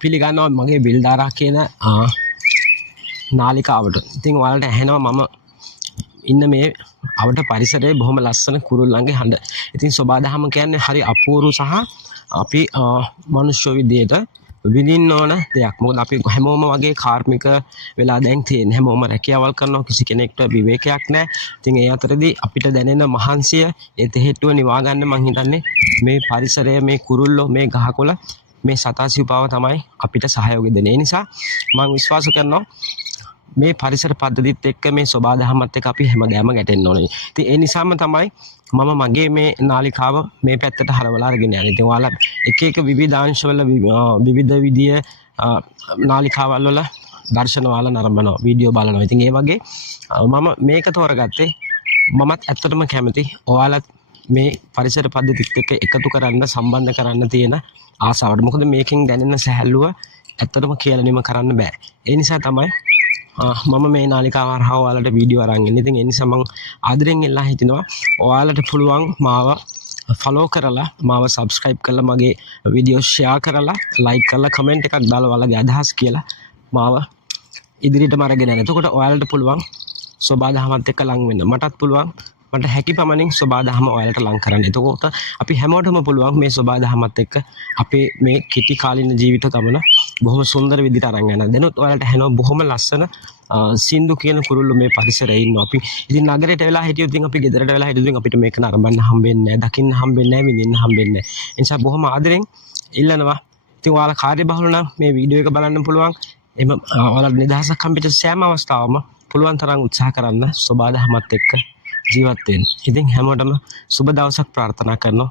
පිළිගන්නවා මගේ විල්දාරා කියන නාලිකාවට. ඉතින් ඔයාලට ඇහෙනවා මම ඉන්න මේ අවට පරිසරයේ බොහොම ලස්සන කුරුල්ලන්ගේ හඬ. ඉතින් සෝබාදහම කියන්නේ හරි අපූර්ව සහ අපි මනුෂ්‍ය විදියට විඳින්න ඕන දෙයක්. මොකද අපි හැමෝම වගේ කාර්මික වෙලා දැන් තියෙන හැමෝම රැකියාවල් කරනවා කිසි කෙනෙක්ට විවේකයක් නැහැ. ඉතින් ඒ අතරදී අපිට දැනෙන මහන්සිය ඒ තෙහෙට්ටුව නිවා ගන්න මං හිතන්නේ මේ පරිසරය මේ කුරුල්ලෝ මේ ගහකොළ මේ සතා සිව්පාව තමයි අපිට සහයෝගය දෙන්නේ. ඒ නිසා මම විශ්වාස කරනවා මේ පරිසර පද්ධතිත් එක්ක මේ සෝබාදහමත් එක්ක අපි හැමදාම ගැටෙන්න ඕනේ. ඉතින් ඒ නිසාම තමයි මම මගේ මේ නාලිකාව මේ පැත්තට හරවලා අරගෙන යන්නේ. ඉතින් ඔයාලා එක එක විවිධාංශවල විවිධ විදිය නාලිකාවල් වල දර්ශන වල නරඹනවා, වීඩියෝ බලනවා. ඉතින් ඒ වගේ මම මේක තෝරගත්තේ මමත් ඇත්තටම කැමති ඔයාලත් මේ පරිසර පද්ධතිත් එක්ක එකතු කරන්න සම්බන්ධ කරන්න තියෙන ආසාවට. මොකද මේකෙන් දැනෙන සැහැල්ලුව ඇත්තටම කියලා නිම කරන්න බෑ. ඒ නිසා තමයි මම මේ නාලිකාව හරහා ඔයාලට වීඩියෝ අරන් ඉන්නේ. ඉතින් ඒ නිසා මම ආදරෙන් ඉල්ලා හිටිනවා ඔයාලට පුළුවන් මාව ෆලෝ කරලා මාව සබ්ස්ක්‍රයිබ් කරලා මගේ වීඩියෝ ෂෙයා කරලා ලයික් කරලා කමෙන්ට් එකක් දාලා ඔයාලගේ අදහස් කියලා මාව ඉදිරියටම අරගෙන යන්න. එතකොට ඔයාලට පුළුවන් සෝබාදහමත් එක්ක ලං වෙන්න. මටත් පුළුවන් මට හැකි පමණින් සෝබාදහම ඔයාලට ලං කරන්න. එතකොට අපි හැමෝටම පුළුවන් මේ සෝබාදහමත් එක්ක අපේ මේ කිටි කාලින ජීවිත ගමන බොහොම සුන්දර විදිහට අරන් යනවා. දැනුත් ඔයාලට ඇහෙනවා බොහොම ලස්සන සින්දු කියන කුරුල්ලෝ මේ පරිසරයේ ඉන්නවා. අපි ඉතින් නගරයට වෙලා හිටියොත් ඉතින් අපි ගෙදරට වෙලා හිටියොත් අපිට මේක නරඹන්න හම්බෙන්නේ නැහැ, දකින්න හම්බෙන්නේ නැහැ, විඳින්න හම්බෙන්නේ නැහැ. ඒ නිසා බොහොම ආදරෙන් ඉල්ලනවා. ඉතින් ඔයාලා කාර්යබහුල නම් මේ වීඩියෝ එක බලන්න පුළුවන්. එම ඔයාලා නිදහසක් හම්බෙච්ච සෑම අවස්ථාවම පුළුවන් තරම් උත්සාහ කරන්න සෝබාදහමත් එක්ක ජීවත් වෙන්න. ඉතින් හැමෝටම සුබ දවසක් ප්‍රාර්ථනා කරනවා.